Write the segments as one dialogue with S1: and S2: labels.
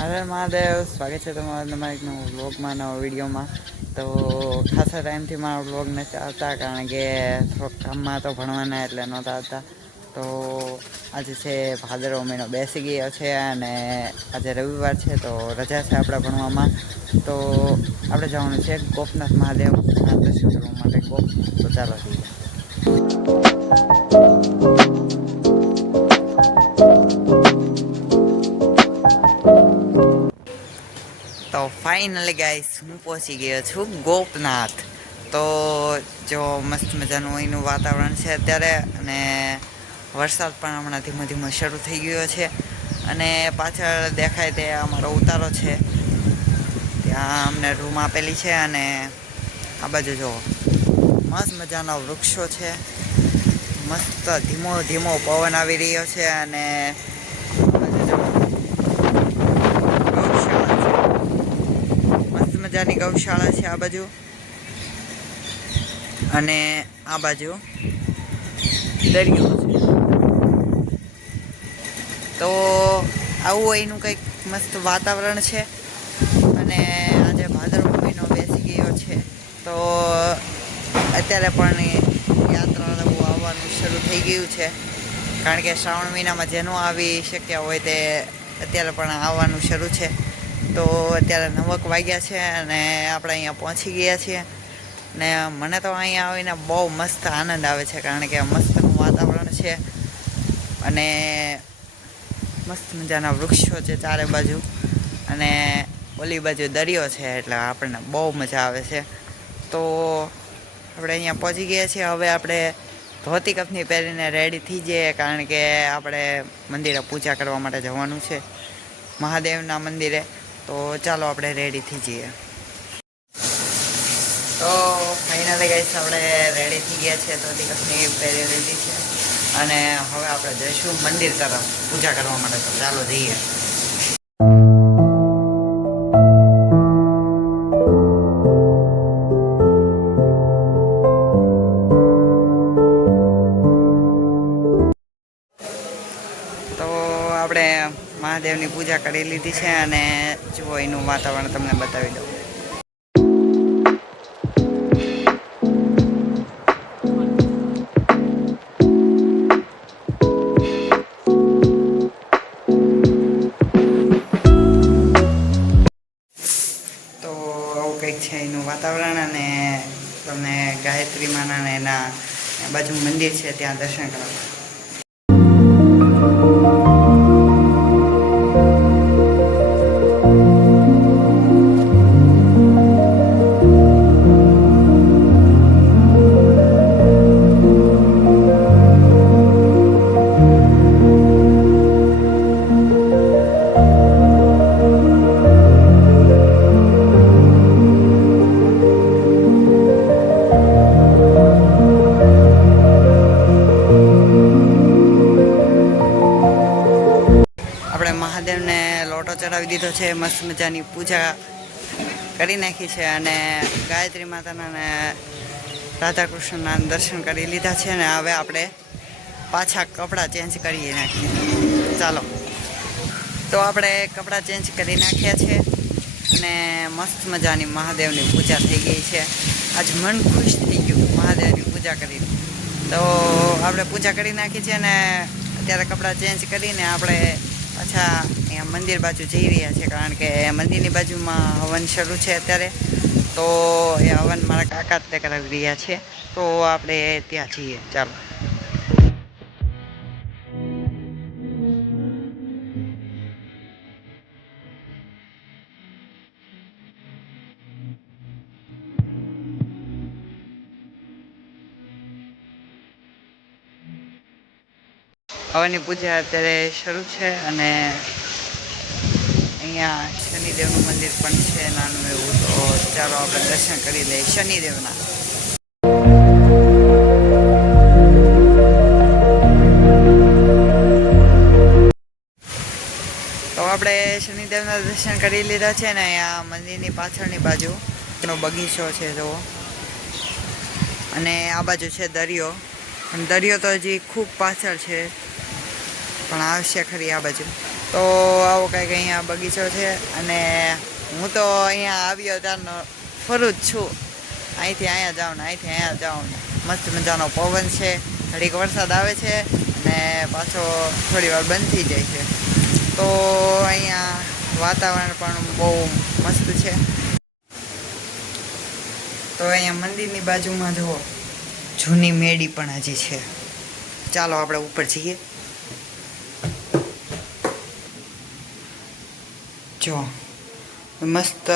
S1: અરે મહાદેવ, સ્વાગત છે તમારા તમારા એક નવા બ્લોગમાં નવો વિડીયોમાં. તો ખાસા ટાઈમથી મારા વ્લોગ નથી આવતા કારણ કે થોડોક કામમાં તો ભણવાના એટલે નહોતા આવતા. તો આજે છે ભાદરવો મહિનો. બેસી ગયો છે અને આજે રવિવાર છે તો રજા છે આપણા ભણવામાં. તો આપણે જવાનું છે ગોપનાથ મહાદેવ દર્શન કરવા માટે. ગોપ, તો ચાલો જઈએ. ફાઇનલી ગાઈસ હું પહોંચી ગયો છું ગોપનાથ. તો જો મસ્ત મજાનું અહીંનું વાતાવરણ છે અત્યારે અને વરસાદ પણ હમણાં ધીમો ધીમે શરૂ થઈ ગયો છે અને પાછળ દેખાય તે અમારો ઉતારો છે. ત્યાં અમને રૂમ આપેલી છે અને આ બાજુ જો મસ્ત મજાના વૃક્ષો છે. મસ્ત ધીમો ધીમો પવન આવી રહ્યો છે અને આ બાજુ જો ગૌશાળા છે મસ્ત મજાની ગૌશાળા છે આ બાજુ. અને આ બાજુ દરિયો છે. તો આવું અહીંનું કંઈક મસ્ત વાતાવરણ છે. અને આજે ભાદરવો મહિનો બેસી ગયો છે. તો અત્યારે પણ યાત્રાળુઓ આવવાનું શરૂ થઈ ગયું છે. કારણ કે શ્રાવણ મહિનામાં જેનું આવી શક્યા હોય તે અત્યારે પણ આવવાનું શરૂ છે. તો અત્યારે નવક વાગ્યા છે અને આપણે અહીંયા પહોંચી ગયા છીએ. ને મને તો અહીંયા આવીને બહુ મસ્ત આનંદ આવે છે, કારણ કે મસ્તનું વાતાવરણ છે અને મસ્ત મજાના વૃક્ષો છે ચારે બાજુ. અને ઓલી બાજુ દરિયો છે, એટલે આપણને બહુ મજા આવે છે. તો આપણે અહીંયા પહોંચી ગયા છીએ. હવે આપણે ધોતી કપની પહેરીને રેડી થઈ જઈએ, કારણ કે આપણે મંદિરે પૂજા કરવા માટે જવાનું છે. મહાદેવના મંદિરે. તો ચાલો આપણે રેડી થઈ જઈએ. તો ફાઇનલી ગાઈસ આપણે રેડી થઈ ગયા છે તો દિવસની પહેરી લીધી છે. અને હવે આપણે જઈશું મંદિર તરફ પૂજા કરવા માટે. તો ચાલો જઈએ. આપણે મહાદેવની પૂજા કરી લીધી છે અને જુઓ, એનું વાતાવરણ તમને બતાવી દઉં. છે એનું વાતાવરણ અને તમને ગાયત્રી માના એના બાજુ મંદિર છે, ત્યાં દર્શન કરવા. ચડાવી દીધો છે, મસ્ત મજાની પૂજા કરી નાખી છે અને ગાયત્રી માતાના અને રાધા કૃષ્ણના દર્શન કરી લીધા છે ને હવે આપણે પાછા કપડાં ચેન્જ કરી નાખીએ. ચાલો. તો આપણે કપડાં ચેન્જ કરી નાખ્યા છે અને મસ્ત મજાની મહાદેવની પૂજા થઈ ગઈ છે. આજ મન ખુશ થઈ ગયું મહાદેવની પૂજા કરીને. તો આપણે પૂજા કરી નાખી છે અને અત્યારે કપડાં ચેન્જ કરીને આપણે પાછા અહીંયા મંદિર બાજુ જઈ રહ્યા છે, કારણ કે મંદિરની બાજુમાં હવન શરૂ છે અત્યારે. તો એ હવન મારા કાકા તે કરાવી રહ્યા છે. તો આપણે ત્યાં જઈએ, ચાલો. હવાની પૂજા અત્યારે શરૂ છે અને અહીંયા શનિદેવનું મંદિર પણ છે, નાનું એવું. તો ચાલો આપણે દર્શન કરી લઈએ શનિદેવના. તો આપણે શનિદેવના દર્શન કરી લીધા છે ને અહીંયા મંદિરની પાછળની બાજુ બગીચો છે, જુઓ. અને આ બાજુ છે દરિયો. પણ દરિયો તો હજી ખૂબ પાછળ છે. પણ આવશે ખરી આ બાજુ. તો આવો કંઈક અહીંયા બગીચો છે અને હું તો અહીંયા આવ્યો ત્યારનો ફરું જ છું. અહીંથી અહીંયા જાઉં ને અહીંથી અહીંયા જાઉં ને. મસ્ત મજાનો પવન છે, ઘડીક વરસાદ આવે છે અને પાછો થોડી વાર બંધ થઈ જાય છે. તો અહીંયા વાતાવરણ પણ બહુ મસ્ત છે. તો અહીંયા મંદિરની બાજુમાં જુઓ. જૂની મેડી પણ હજી છે. ચાલો આપણે ઉપર જઈએ. જો, મસ્ત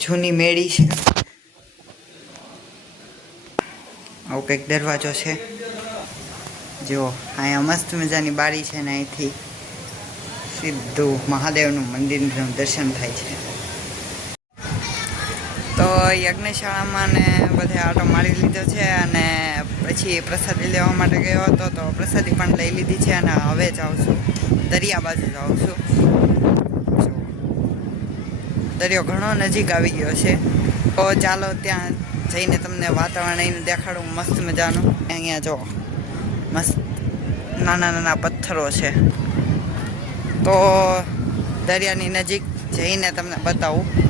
S1: જૂની મેળી છે. આવો કંઈક દરવાજો છે. જો, અહીંયા મસ્ત મજાની બારી છે ને અહીંથી સીધું મહાદેવનું મંદિરનું દર્શન થાય છે. તો યજ્ઞશાળામાં ને બધે આટો મારી લીધો છે અને પછી પ્રસાદી લેવા માટે ગયો હતો, તો પ્રસાદી પણ લઈ લીધી છે અને હવે જાઉં છું, દરિયા બાજુ જાઉં છું. દરિયો ઘણો નજીક આવી ગયો છે. તો ચાલો ત્યાં જઈને તમને વાતાવરણ અહીં દેખાડું, મસ્ત મજાનું. અહીંયા જો, મસ્ત નાના નાના પથ્થરો છે. તો દરિયાની નજીક જઈને તમને બતાવું.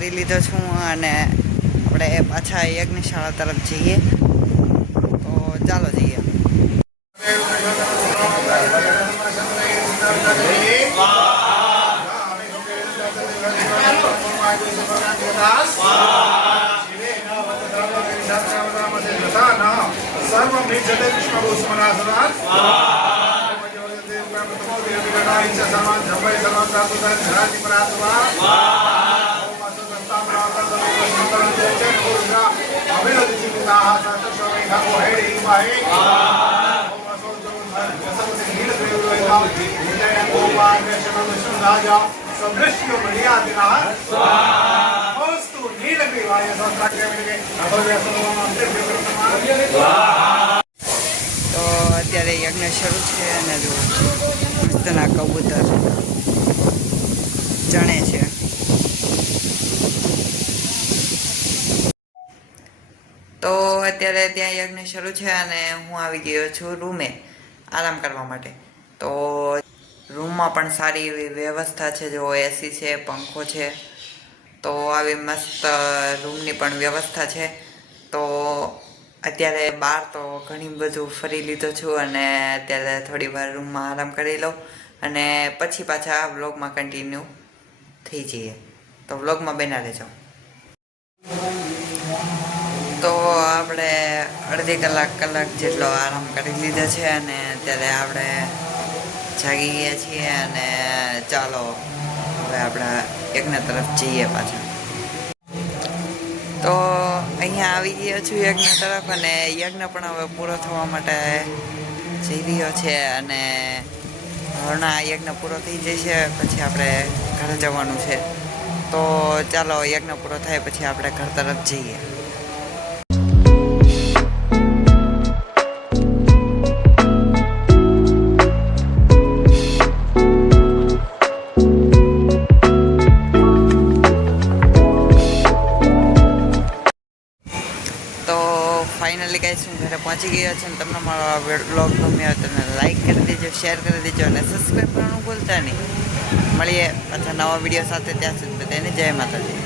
S1: બધું અહીંયા ફરી લીધો છું અને આપણે પાછા યજ્ઞશાળા તરફ જઈએ. તો ચાલો જઈએ. તો અત્યારે યજ્ઞ શરૂ છે અને જો કબૂતર જણે છે તો અત્યારે ત્યાં યજ્ઞ શરૂ છે અને હું આવી ગયો છું રૂમે આરામ કરવા માટે. તો રૂમમાં પણ સારી એવી વ્યવસ્થા છે, જો એસી છે, પંખો છે, તો આવી મસ્ત રૂમની પણ વ્યવસ્થા છે. તો અત્યારે બહાર તો ઘણી બધું ફરી લીધું છું અને અત્યારે થોડી વાર રૂમમાં આરામ કરી લઉં અને પછી પાછા વ્લોગમાં કન્ટિન્યુ થઈ જઈએ. તો વ્લોગમાં બેના રહેજો. તો આપણે અડધી કલાક કલાક જેટલો આરામ કરી લીધો છે અને અત્યારે આપણે જાગી ગયા છીએ અને ચાલો હવે આપણે યજ્ઞ તરફ જઈએ પાછા. તો અહીંયા આવી ગયો છું યજ્ઞ તરફ અને યજ્ઞ પણ હવે પૂરો થવા માટે જઈ રહ્યો છે અને હમણાં યજ્ઞ પૂરો થઈ જશે, પછી આપણે ઘરે જવાનું છે. તો ચાલો યજ્ઞ પૂરો થાય, પછી આપણે ઘર તરફ જઈએ. ગાઈસ હું ઘરે પહોંચી ગયો છું તમને મારો આ બ્લોગ ગમ્યો હોય તો લાઈક કરી દેજો શેર કરી દેજો અને સબસ્ક્રાઈબ કરવાનું ભૂલતા નહીં. મળીએ પાછા નવા વીડિયો સાથે, ત્યાં સુધી બધાને જય માતાજી.